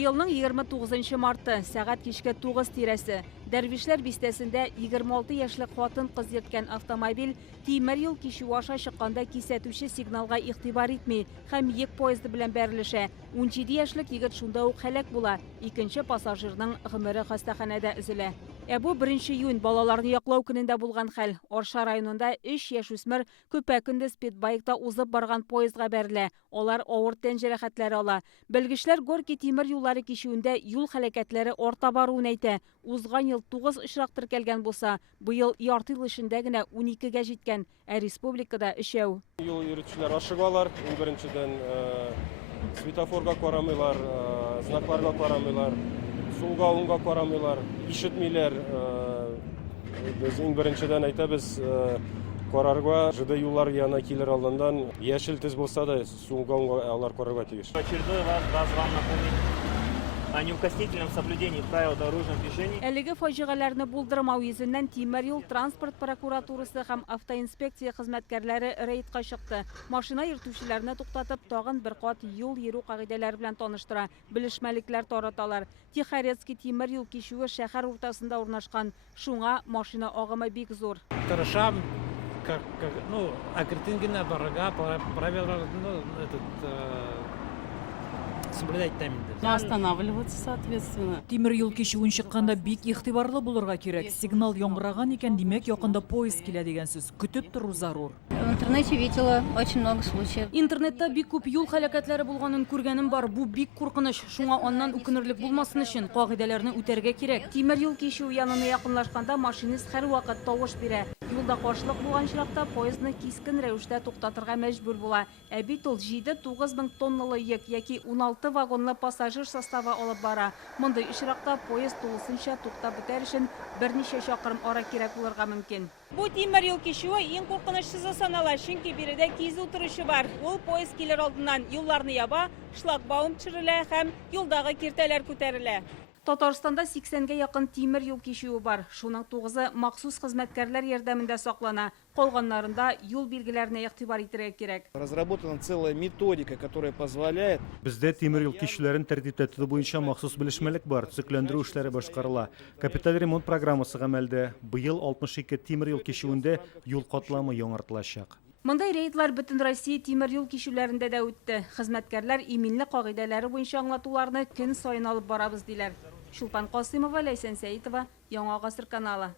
Быелның 29 марты сәгать кичке 9 тирәсе Дәрвишләр бистәсендә 26 яшьлек хатын кыз йөрткән автомобиль тимер юл кичү аша чыкканда кисәтүче сигналга игътибар итми һәм йөк поезды белән бәрелешә. 17 яшьлек егет шунда ук һәлак була. Икенче пассажирның гомере хастаханәдә өзелә. Бу 1 июнь балаларны яклау көнендә булган хәл. Орша районында 3 яшүсмер көпә-көндез спидбайкта узып барган поездга бәрелә. Алар авыр тән җәрәхәтләре ала. Белгечләр Горький тимер юллары кичүендә юл һәлакәтләре арта баруын әйтә. Узган ел 9 очрак теркәлгән булса, быел ярты ел эчендә генә 12гә җиткән, республикада 3. Юл йөртүчеләр ашыгалар. Беренчедән светофорга карамыйлар, знакларга карамыйлар, сулга уңга карамыйлар, ишетмиләр. Без беренчедән әйтәбез, карарга ЖД юллар янына килер алдыннан яшел төс булса да сулга уңга алар карарга тиеш. Очередной раз вам напомнить о неукоснительном соблюдении правил дорожного движения. Әлеге фаҗигаләрне булдырмау йөзеннән тимер юл транспорт прокуратурасы һәм автоинспекция хезмәткәрләре рейдка чыкты. Машина йөртүчеләрне туктатып, тагын бер кат юл йөрү кагыйдәләре белән таныштыра, белешмәлекләр тараталар. Тихорецкий тимер юл кичүе шәһәр уртасында урнашкан. Шуңа машина агымы бик зур. Тырышам, акертингена барага правила соблюдать тәминде. Останавливаться соответственно. Тимер юл кичүен чыкканда бик игътибарлы булырга кирәк. Сигнал яңгыраган икән, димәк якында поезд килә дигән сүз. Көтеп тору зарур. В интернете видела очень много случаев. Интернетта бик күп юл һәлакәтләре булганын күргәнем бар. Бу бик куркыныч. Шуңа аннан үкенерлек булмасын өчен кагыйдәләрне үтәргә кирәк. Тимер юл кичү янына якынлашканда машинист һәр вакыт тавыш бирә. Юлда каршылык булган чиракта поездны кискен рәвештә туктатырга мәҗбүр була. Бит ул 7-9 мең тонналы йөк яки 16 вагонлы пассажир составы алып бара. Мондый очракта поезд тулысынча туктап бетәр өчен берничә чакрым ара кирәк булырга мөмкин. Бу тимер юл кичүе иң куркынычсызы санала, чөнки биредә кизү торышы бар. Ул поезд килер алдыннан юлларны яба, шлагбаум төшерелә һәм юлдагы киртәләр күтәрелә. Татарстанда 80гә якын тимер юл кичүе бар. Шуның 9-ы махсус хезмәткәрләр ярдәмендә саклана. Калганнарында юл билгеләренә игътибар итәргә кирәк. Разработана целая методика, которая позволяет. Бездә тимер юл кичүләрен тәртип итү буенча махсус белешмәлек бар. Төзекләндерү эшләре башкарыла. Капиталь ремонт программасы гамәлдә. Быел 62 тимер юл кичүендә юл катламы яңартылачак. Мондай рейдлар бөтен Россия тимер юл кичүләрендә дә үтте. Хезмәткәрләр иминле кагыйдәләре буенча аңлатуларны көн саен алып барабыз диләр. Шулпан Касыймова, Ләйсән Сәитова, Яңа гасыр каналы.